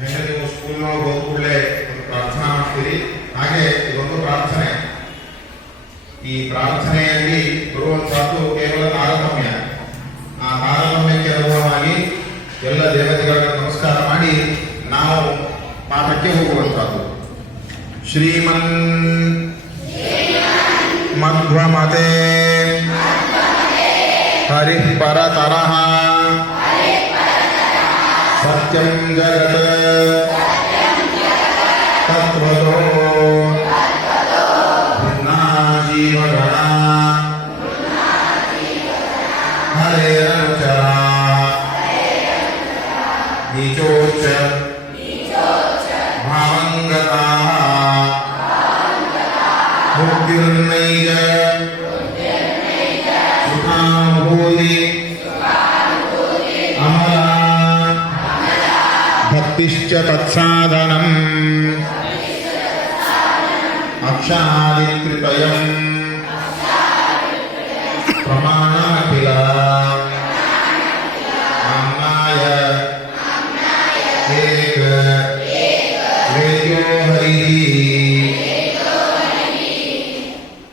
ಹೆಂಗೆ ನೀವು ಸ್ಕೂಲ್ನ ಹೋದ ಕೂಡಲೇ ಒಂದು ಪ್ರಾರ್ಥನಾ ಮಾಡ್ತೀರಿ, ಹಾಗೆ ಇದೊಂದು ಪ್ರಾರ್ಥನೆ. ಈ ಪ್ರಾರ್ಥನೆಯಲ್ಲಿ ಬರುವಂತಹದ್ದು ಕೇವಲ ತಾರತಮ್ಯ. ಆ ತಾರತಮ್ಯಕ್ಕೆ ಅನುಗುಣವಾಗಿ ಎಲ್ಲ ದೇವತೆಗಳಿಗೆ ನಮಸ್ಕಾರ ಮಾಡಿ ನಾವು ಪಾಠಕ್ಕೆ ಹೋಗುವಂತಹದ್ದು. ಶ್ರೀಮನ್ ಮಧ್ವಮತೆ ಹರಿಃ ಪರತರಃ ಸತ್ಯಂ ಜಗತ್ ತತ್ವತೋ ಭಿನ್ನಾ ಜೀವಗಣ ಹರೇರನುಚರ ನೀಚೋಚ್ಚ ಭಾವಂಗತಾಃ ಮುಕ್ತಿರ್ನೈಜ ಸುಖಾನುಭೂತಿ ಅಮಲ ಭಕ್ತಿಶ್ಚ ತತ್ಸಾಧನಂ ಅಕ್ಷಾದಿತ್ರಿತಯಂ